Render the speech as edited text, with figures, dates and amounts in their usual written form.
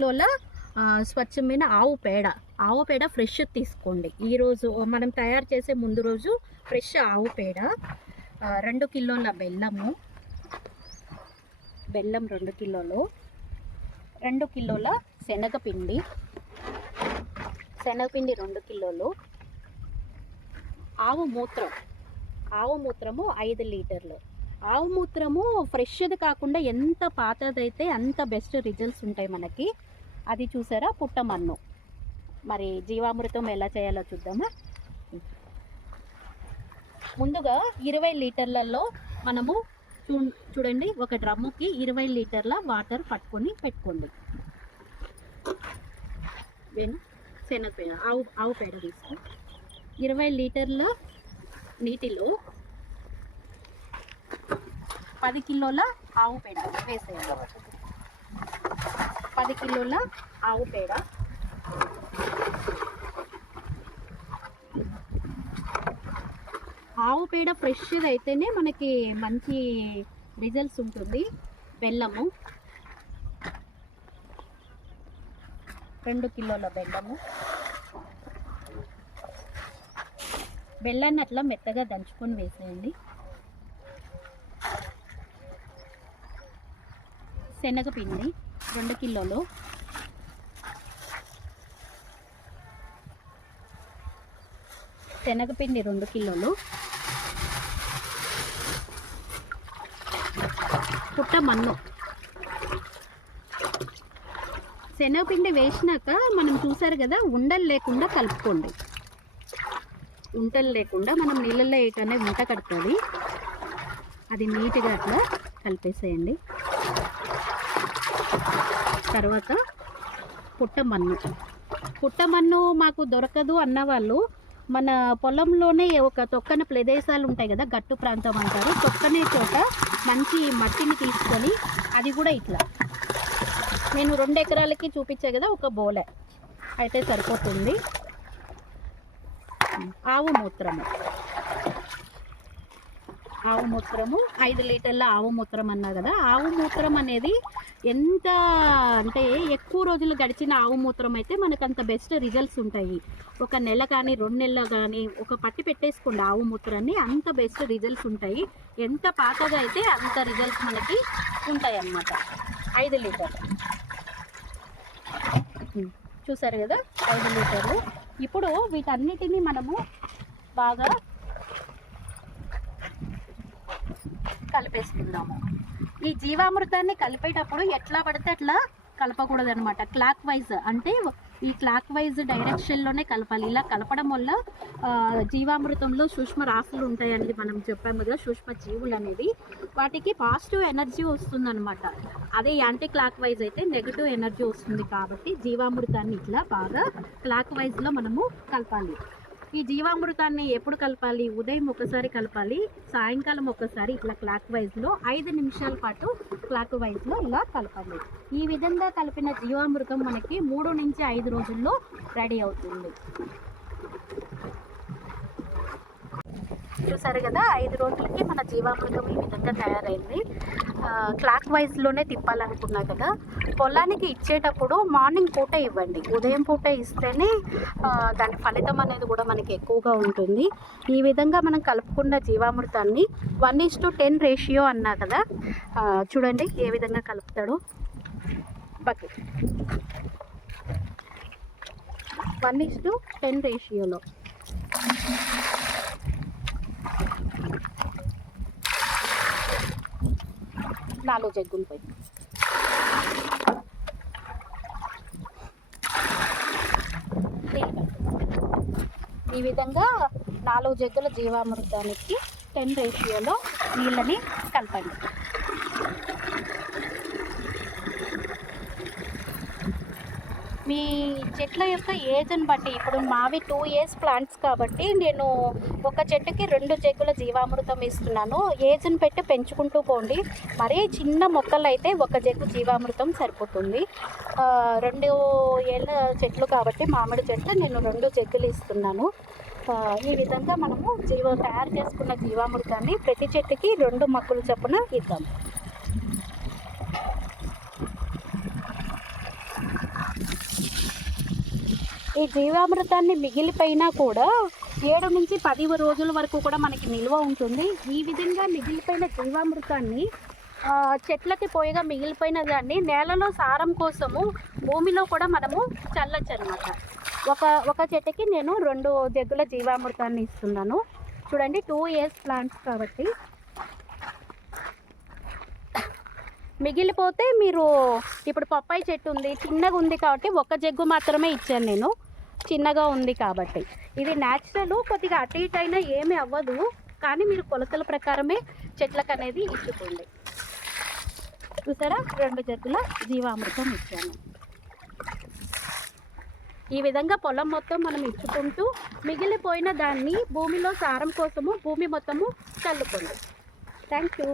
కిలోల స్వచ్ఛమైన ఆవు పేడ ఫ్రెష్ తీసుకోండి. ఈరోజు మనం తయారు చేసే ముందు రోజు ఫ్రెష్ ఆవు పేడ, 2 కిలోల బెల్లం 2 కిలోలు, 2 కిలోల శనగపిండి 2 కిలోలు, ఆవు మూత్రము 5 లీటర్లు. ఆవు మూత్రము ఫ్రెష్ది కాకుండా ఎంత పాతదైతే అంత బెస్ట్ రిజల్ట్స్ ఉంటాయి మనకి. అది చూసారా, పుట్టమన్ను. మరి జీవామృతం ఎలా చేయాలో చూద్దామా. ముందుగా 20 లీటర్లలో మనము చూడండి, ఒక డ్రమ్ముకి 20 లీటర్ల వాటర్ పట్టుకొని పెట్టుకోండి. శనగపేడ, ఆవు పేడ తీసుకో. 20 లీటర్ల నీటిలో 10 కిలోల ఆవు పేడ వేసేయాలి. 10 కిలోల ఆవు పేడ, ఆవు పేడ ఫ్రెష్ది అయితేనే మనకి మంచి రిజల్ట్స్ ఉంటుంది. బెల్లము 2 కిలోల బెల్లాన్ని అట్లా మెత్తగా దంచుకొని వేసేయండి. శనగపిండి 2 కిలోలు, శనగపిండి 2 కిలోలు, పుట్టమన్ను. శనగపిండి వేసినాక మనం చూసారు కదా, ఉండలు లేకుండా కలుపుకోండి. ఉంటలు లేకుండా మనం నీళ్ళల్లో వేయగానే ఉంట కడుతుంది, అది నీట్గా అట్లా కలిపేసేయండి. తర్వాత పుట్టమన్ను మాకు దొరకదు అన్నవాళ్ళు మన పొలంలోనే ఒక తొక్కన ప్రదేశాలు ఉంటాయి కదా, గట్టు ప్రాంతం అంటారు, తొక్కనే చోట మంచి మట్టిని తీసుకొని, అది కూడా ఇట్లా నేను 2 ఎకరాలకి చూపించే కదా, ఒక బోలే అయితే సరిపోతుంది. ఆవు మూత్రము 5 లీటర్ల ఆవు మూత్రం అన్నా కదా. ఆవు మూత్రం అనేది ఎంత అంటే ఎక్కువ రోజులు గడిచిన ఆవు మూత్రం అయితే మనకు అంత బెస్ట్ రిజల్ట్స్ ఉంటాయి. 1 నెల కానీ 2 నెలలు కానీ ఒక పట్టి పెట్టేసుకోండి ఆవు మూత్రాన్ని, అంత బెస్ట్ రిజల్ట్స్ ఉంటాయి. ఎంత పాతగా అయితే అంత రిజల్ట్స్ మనకి ఉంటాయి అన్నమాట. 5 లీటర్లు చూసారు కదా, 5 లీటర్లు. ఇప్పుడు వీటన్నిటిని మనము బాగా కలిపేసుకుందాము. ఈ జీవామృతాన్ని కలిపేటప్పుడు ఎట్లా పడితే అట్లా కలపకూడదు అనమాట. క్లాక్ వైజ్, అంటే ఈ క్లాక్ వైజ్ డైరెక్షన్లోనే కలపాలి. ఇలా కలపడం వల్ల జీవామృతంలో సూక్ష్మ రాశులు ఉంటాయని మనం చెప్పాము కదా, సూక్ష్మ జీవులు అనేది, వాటికి పాజిటివ్ ఎనర్జీ వస్తుందన్నమాట. అదే యాంటీ క్లాక్ వైజ్ అయితే నెగిటివ్ ఎనర్జీ వస్తుంది. కాబట్టి జీవామృతాన్ని ఇట్లా బాగా క్లాక్ వైజ్లో మనము కలపాలి. ఈ జీవామృతాన్ని ఎప్పుడు కలపాలి? ఉదయం ఒకసారి కలపాలి, సాయంకాలం ఒకసారి, ఇట్లా క్లాక్ వైజ్లో 5 నిమిషాల పాటు క్లాక్ వైజ్లో ఇలా కలపాలి. ఈ విధంగా కలిపిన జీవామృతం మనకి 3 నుంచి 5 రోజుల్లో రెడీ అవుతుంది. చూసారు కదా, 5 రోజులకి మన జీవామృతం ఈ విధంగా తయారైంది. క్లాక్ వైజ్లోనే తిప్పాలనుకున్నా కదా. పొలానికి ఇచ్చేటప్పుడు మార్నింగ్ పూట ఇవ్వండి, ఉదయం పూట ఇస్తేనే దాని ఫలితం అనేది కూడా మనకి ఎక్కువగా ఉంటుంది. ఈ విధంగా మనం కలుపుకున్న జీవామృతాన్ని 1:10 రేషియో అన్నా కదా, చూడండి ఏ విధంగా కలుపుతాడో. బకెట్ 1:10 రేషియోలో 4 జగ్గులు పోయి ఈ విధంగా 4 జగ్గుల జీవామృతానికి 10 రేషియోలో నీళ్ళని కలపండి. మీ చెట్ల యొక్క ఏజ్ని బట్టి, ఇప్పుడు మావి 2 years ప్లాంట్స్ కాబట్టి నేను ఒక చెట్టుకి 2 జగ్గుల జీవామృతం ఇస్తున్నాను. ఏజ్ని పెట్టి పెంచుకుంటూ పోండి. మరీ చిన్న మొక్కలు అయితే 1 జగ్గు జీవామృతం సరిపోతుంది. 2 ఏళ్ళ చెట్లు కాబట్టి మామిడి చెట్లు నేను 2 జగ్గులు ఇస్తున్నాను. ఈ విధంగా మనము తయారు చేసుకున్న జీవామృతాన్ని ప్రతి చెట్టుకి 2 మొక్కలు చొప్పున ఇద్దాం. ఈ జీవామృతాన్ని మిగిలిపోయినా కూడా 7 నుంచి 10 రోజుల వరకు కూడా మనకి నిల్వ ఉంటుంది. ఈ విధంగా మిగిలిపోయిన జీవామృతాన్ని చెట్లకి పోయిగా మిగిలిపోయిన దాన్ని నేలలో సారం కోసము భూమిలో కూడా మనము చల్లచ్చు అనమాట. ఒక చెట్టుకి నేను 2 జగ్గుల జీవామృతాన్ని ఇస్తున్నాను. చూడండి, 2 ఇయర్స్ ప్లాంట్స్ కాబట్టి. మిగిలిపోతే మీరు ఇప్పుడు పప్పాయి చెట్టు ఉంది, చిన్నగా ఉంది కాబట్టి 1 జగ్గు మాత్రమే ఇచ్చాను నేను, చిన్నగా ఉంది కాబట్టి. ఇది న్యాచురల్, కొద్దిగా అటు ఇటు అయినా ఏమీ అవ్వదు, కానీ మీరు కొలతల ప్రకారమే చెట్లకు అనేది ఇచ్చుకోండి. చూసారా, 2 జగ్గుల జీవామృతం ఇచ్చాను. ఈ విధంగా పొలం మొత్తం మనం ఇచ్చుకుంటూ మిగిలిపోయిన దాన్ని భూమిలో సారం కోసము భూమి మొత్తము చల్లుకోండి. Thank you.